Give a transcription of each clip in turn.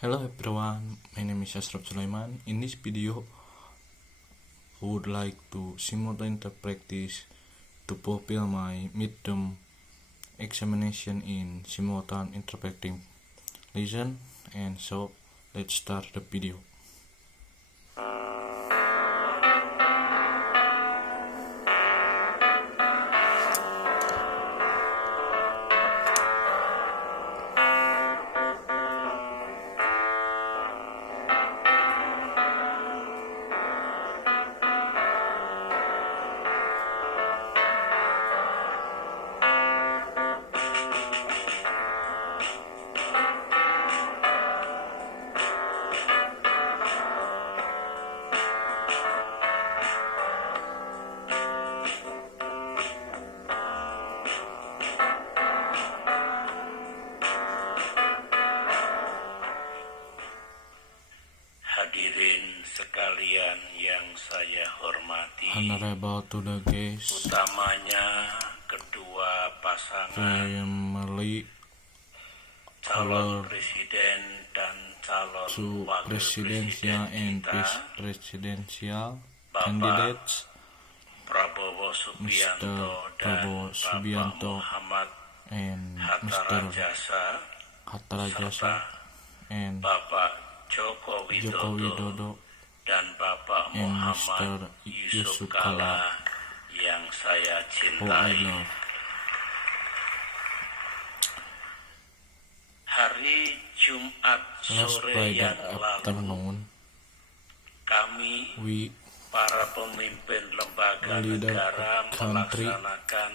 Hello everyone, my name is Ashraf Sulaiman. In this video, I would like to simultaneously practice to fulfill my midterm examination in simultaneous interpreting. Listen and so let's start the video. Hadirin sekalian yang saya hormati, Honorable to the guests, utamanya kedua pasangan primarily calon presiden dan calon to wakil presidential presiden and kita, vice presidential Bapak candidates, Prabowo Subianto Mr. dan Prabowo Bapak Subianto Muhammad and Hatta Mr. Rajasa, Hatta Rajasa serta and Bapak Joko Joko Widodo Widodo dan Bapak and Muhammad Mr. Yusuf Yusuf Kala, Kala yang saya who I cintai. love. Hari Jumat Last sore Friday yang lalu, afternoon, kami we para pemimpin lembaga leader negara of country melaksanakan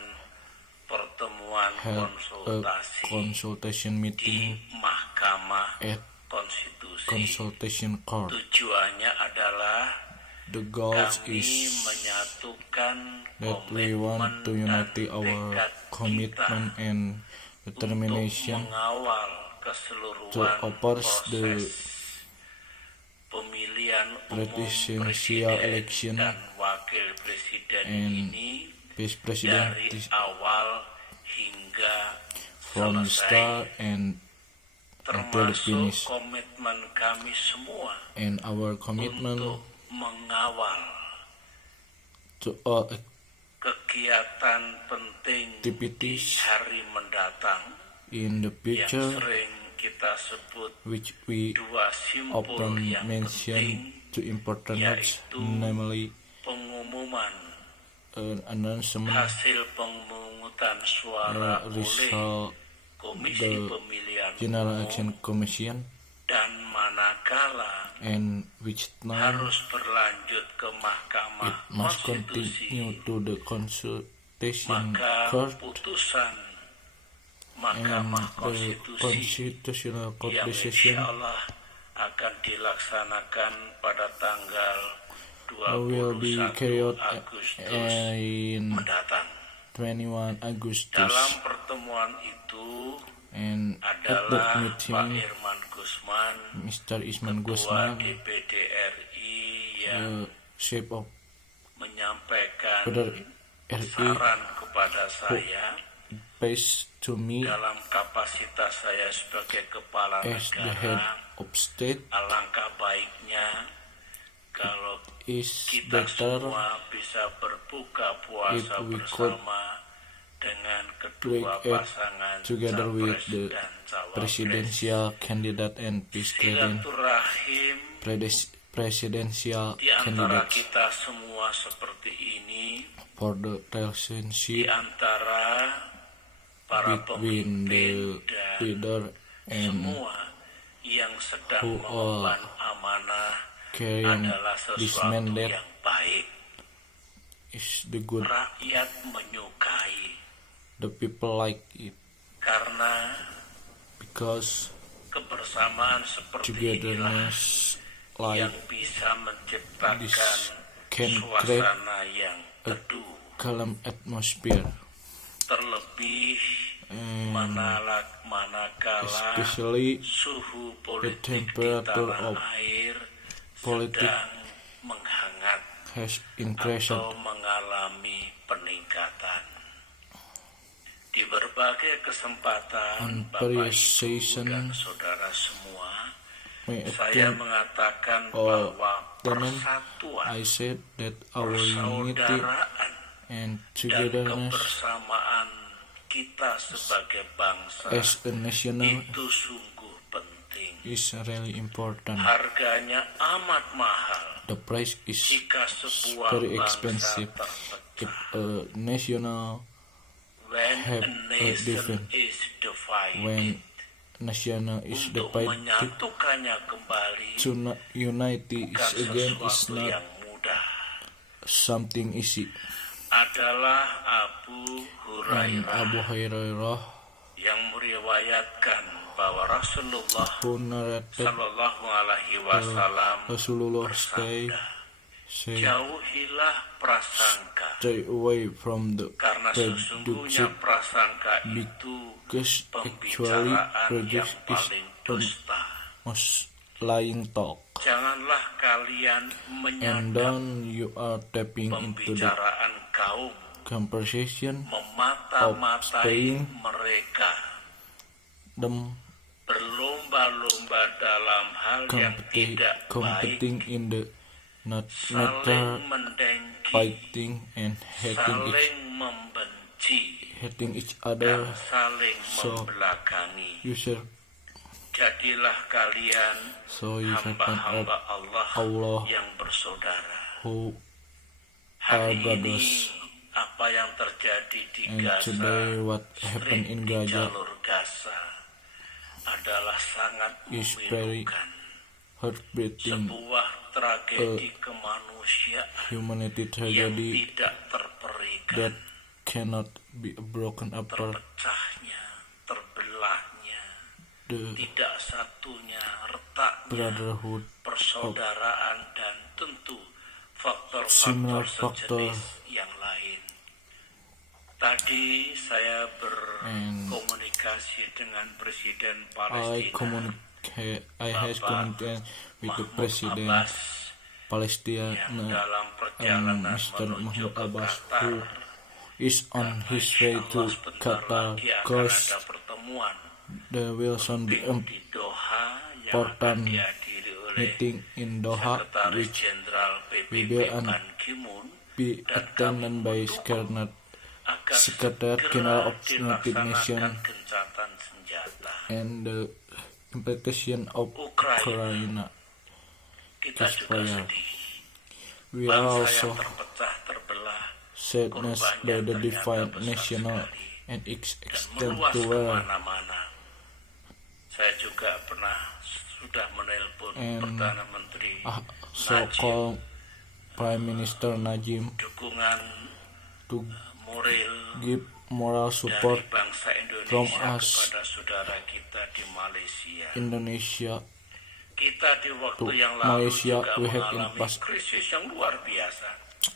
pertemuan had a konsultasi consultation di meeting Mahkamah at Konstitusi. consultation court. Tujuannya adalah The goal kami is menyatukan that we want to komitmen unite dan our tekad commitment kita and untuk determination mengawal to keseluruhan oppose the proses pemilihan umum presidential presiden election dan wakil presiden and ini vice president dari awal hingga from the selesai, start and until the termasuk finish, komitmen kami semua and our commitment untuk mengawal to all kegiatan penting di activities hari mendatang in the yang future, sering kita sebut which we dua simpul often yang mention penting, to important notes, yaitu namely pengumuman an announcement, hasil pemungutan suara oleh result, Komisi the Pemilihan General Umum, Election Commission, dan manakala and which time harus berlanjut ke it Mahkamah must Konstitusi, continue to the consultation maka court putusan and Mahkamah the Konstitusi constitutional court yang decision insya Allah akan dilaksanakan pada tanggal will be 21 carried Agustus in mendatang. 21 Agustus, Dalam pertemuan itu and at that adalah Pak meeting Irman Gusman, Mr. Isman Ketua Gusman, DPD RI, yang shape of menyampaikan Federal RI, saran kepada saya based to me dalam kapasitas saya sebagai kepala as the head negara. of state. Alangkah baiknya kalau Is kita better semua bisa berbuka puasa if we could bersama dengan break kedua it pasangan together with capres the dan cawapres. presidential candidate and vice Silaturahim presidential di antara candidates kita semua seperti ini, for the di relationship antara para between the pemimpin dan leader and semua yang sedang who mengemban amanah carrying adalah this sesuatu mandate yang baik. is the good. Rakyat menyukai The people like it karena because kebersamaan seperti inilah togetherness like yang bisa menciptakan this can create suasana yang a teduh. calm atmosphere, Terlebih and manakala especially suhu the politik di temperature tanah of air politik sedang menghangat has increased atau mengalami peningkatan. Di berbagai kesempatan, on Bapak, various Ibu, season dan saudara semua, may Saya attend, mengatakan Oh, bahwa then persatuan, I said that our unity persaudaraan, and dan togetherness kebersamaan kita sebagai bangsa as a national itu sungguh penting. is really important. Harganya amat mahal The price is jika sebuah very bangsa expensive if terpecah. a national When have a a nation different- is divided, when national is untuk divided menyatukannya kembali to unity bukan is again is sesuatu not yang mudah. something easy. Adalah Abu And Hurairah Abu Hurairah yang meriwayatkan bahwa Rasulullah who narrated Shallallahu Alaihi Wasallam Rasulullah say jauhilah prasangka, stay away from the karena sesungguhnya prejudice prasangka itu because actually pembicaraan yang prejudice is paling dusta. most lying talk. Janganlah kalian And menyadap then you are tapping into the pembicaraan kaum, conversation memata-matai Spain. mereka, them berlomba-lomba dalam hal yang tidak competing baik, in the not matter saling mendengki, fighting and saling membenci, hating each dan other. saling So membelakangi. you should Jadilah kalian hamba-hamba Allah yang bersaudara. who Hari are brothers. ini apa yang terjadi di And Gaza, today what happened in di Gaza jalur Gaza adalah sangat is very memilukan. heartbreaking, Sebuah tragedi kemanusiaan humanity yang tragedy tidak terperikan, that cannot be broken apart. terpecahnya, terbelahnya, The tidak satunya, retaknya, brotherhood, persaudaraan, dan tentu Similar faktor-faktor factor. sejenis yang lain. Tadi saya berkomunikasi dengan Presiden Palestina, I has communicated with the Mahmud President Abbas, Palestina yang dalam perjalanan Mr. menuju Mahmoud ke Abbas, Qatar. who is on his way to Insyaallah sebentar Qatar, lagi akan because ada pertemuan there will soon be a di Doha yang important akan dihadiri oleh meeting in Doha, Sekretaris which Jenderal PBB will Ban Ki-moon, be dan attended kami by mendukung agar Secretary segera General of United dilaksanakan Nations gencatan senjata. and the implementation of Ukraine. Kita juga ceasefire. sedih. We are Bangsa also yang terpecah terbelah, sadness by the korbannya divine ternyata besar national sekali and its dan extent meluas to where kemana-mana. Saya juga sudah menelpon And Perdana Menteri Najib, so-called Prime Minister Najib dukungan to moral give moral support dari bangsa from Indonesia us. kepada saudara kita di Malaysia. Indonesia Kita di waktu to yang lalu Malaysia, juga we have in mengalami past krisis yang luar biasa,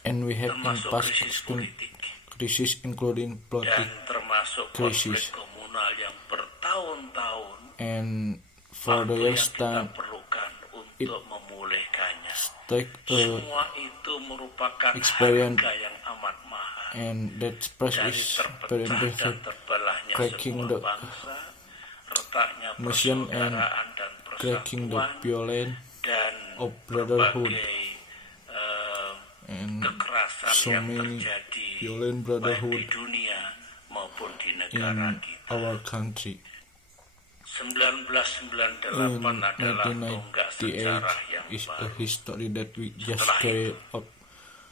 and we have in termasuk past krisis extreme politik crisis including dan politic termasuk crisis. konflik komunal yang bertahun-tahun. And for the Waktu years yang kita time perlukan untuk memulihkannya. take Semua itu merupakan experience harga yang amat mahal. and that price Dari is terpecah very dan impressive, terbelahnya cracking sebuah the bangsa, retaknya mission and persaudaraan dan cracking the persatuan, violence dan of brotherhood berbagai and kekerasan so yang many terjadi violent baik brotherhood di dunia maupun di negara in kita. our country. 1998 In adalah tonggak 1998 sejarah yang is a baru. history that we just Setelah carried out.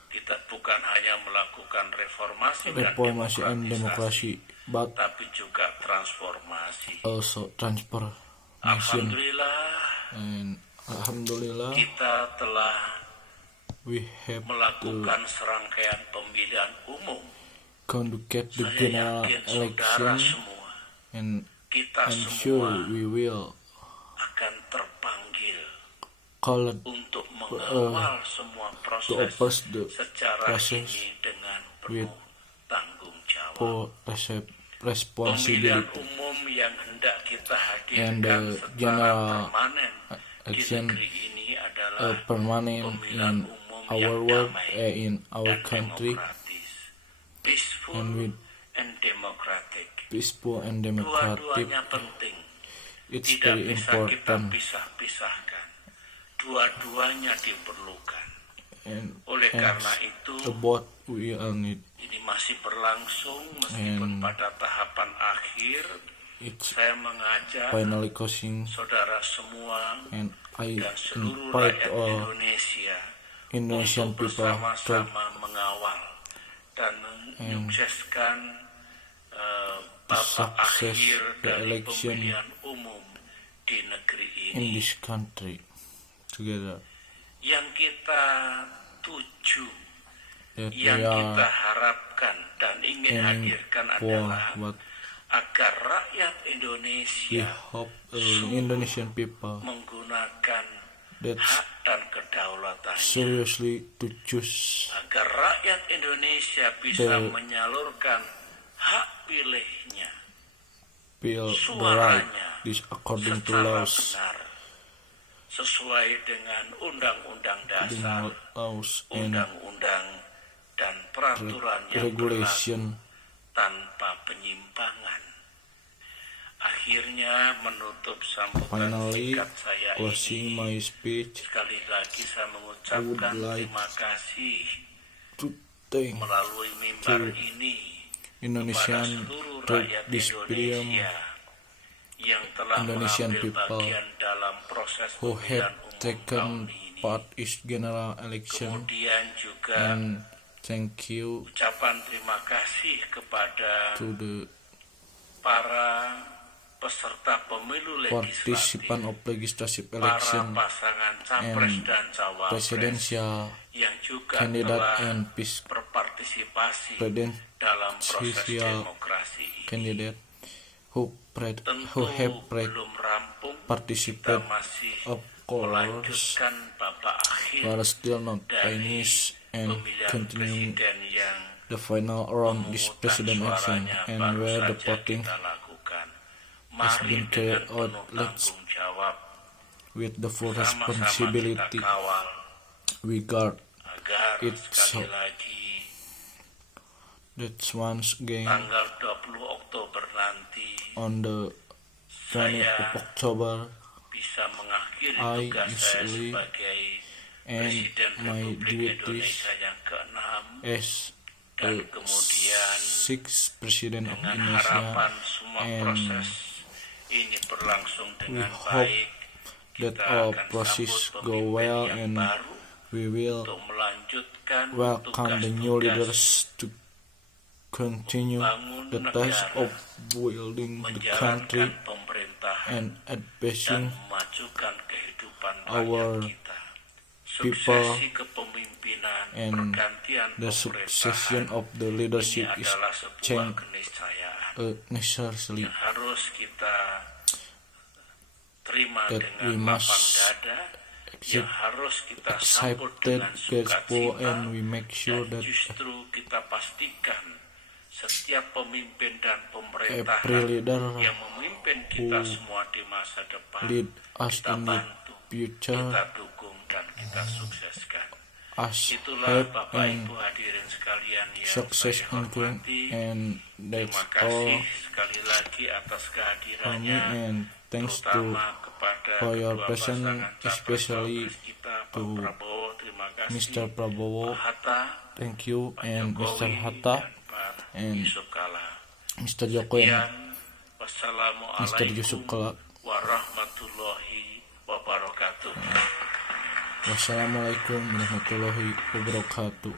Kita bukan hanya melakukan reformasi Reformasi dan and demokratisasi, democracy, but tapi juga transformasi. also transformation. Alhamdulillah, And alhamdulillah, kita telah we have to melakukan serangkaian pemilihan umum. conduct the Saya general yakin saudara election, semua, and kita I'm semua sure we will akan terpanggil call it untuk mengawal semua to proses oppose the secara process ini dengan penuh with tanggung jawab. for Pemilihan responsibility umum yang hendak kita and hadirkan the secara general permanen di action negeri ini adalah permanent pemilihan in umum our yang world, damai in our dan country, demokratis, peaceful and with and democratic. peaceful and democratic. Dua-duanya penting, It's tidak very bisa kita important. pisah-pisahkan. dua-duanya diperlukan. and Oleh karena itu, both we all need. ini masih berlangsung meskipun And pada tahapan akhir. It's Saya mengajak finally closing, saudara semua and I dan seluruh invite rakyat all Indonesia Indonesian untuk people to bersama-sama mengawal dan menyukseskan babak success akhir the dari election pemilihan umum di negeri in ini. this country together. Yang kita tuju, That we yang kita are harapkan dan ingin aiming hadirkan for adalah what agar rakyat we Indonesia hope Indonesian people menggunakan that hak dan kedaulatannya, seriously to choose agar rakyat Indonesia bisa The- menyalurkan hak pilihnya, feel the right suaranya this according to secara laws, benar sesuai dengan undang-undang dasar, laws and undang-undang dan peraturan yang berlaku regulation. tanpa penyimpangan. Akhirnya menutup sambutan Finally, singkat saya closing ini, my speech, sekali lagi saya mengucapkan like terima kasih to thank melalui mimbar to ini kepada Indonesian seluruh to rakyat this video Indonesia yang telah Indonesian mengambil people bagian dalam proses who pemilihan have umum tahun taken ini. part in general election, Kemudian juga and thank you ucapan terima kasih kepada to the para peserta pemilu legislatif, participant of legislative para election pasangan capres and dan cawapres presidential yang juga candidate telah and peace berpartisipasi dalam proses presidential demokrasi ini. candidate who Tentu have belum rampung, kita participate masih of course melanjutkan babak akhir while still not dari finished and pemilihan continuing presiden yang the final round this pemungutan president election suaranya and baru where the saja voting kita lakukan. has Mari been dengan carried out. penuh Let's tanggung jawab with the full sama-sama responsibility kita kawal we guard. agar It's sekali so- lagi That's once again tanggal 20 Oktober nanti on the 20th of saya October bisa mengakhiri I tugas saya usually sebagai and Presiden my Republik duties Indonesia yang ke-6 as dan the kemudian sixth president of dengan Indonesia, harapan semua and proses ini berlangsung dengan hope baik, that kita all akan process sambut go pemimpin well yang and baru we will untuk melanjutkan welcome the new tugas-tugas leaders to continue membangun the task negara, of building the country menjalankan pemerintahan and dan advancing memajukan kehidupan our rakyat kita. people Suksesi kepemimpinan, and pergantian the succession pemerintahan of the ini leadership is adalah sebuah change keniscayaan necessarily yang harus kita terima that dengan we lapang must dada, yang harus kita accept sambut that dengan gospel sukacita, and we make sure dan that justru kita pastikan setiap pemimpin dan every pemerintahan leader yang memimpin kita who semua di masa depan lead us kita in the bantu, future kita dukung dan kita sukseskan. us Itulah help Bapak and Ibu hadirin sekalian yang success saya and growth, hormati. and that's Terima all kasih sekali lagi atas for me, kehadirannya, and thanks to terutama kepada for your kedua presence, pasangan especially capres-cawapres kita, Pak to Prabowo, terima kasih, Mr. Prabowo, Pak Hatta, thank you, Pak and Jokowi, Mr. Hatta, dan Pak and Yusuf Kala. Mr. Jokowi, and Sekian, Mr. Yusuf wassalamualaikum Kala. warahmatullahi wabarakatuh. Wassalamualaikum warahmatullahi wabarakatuh.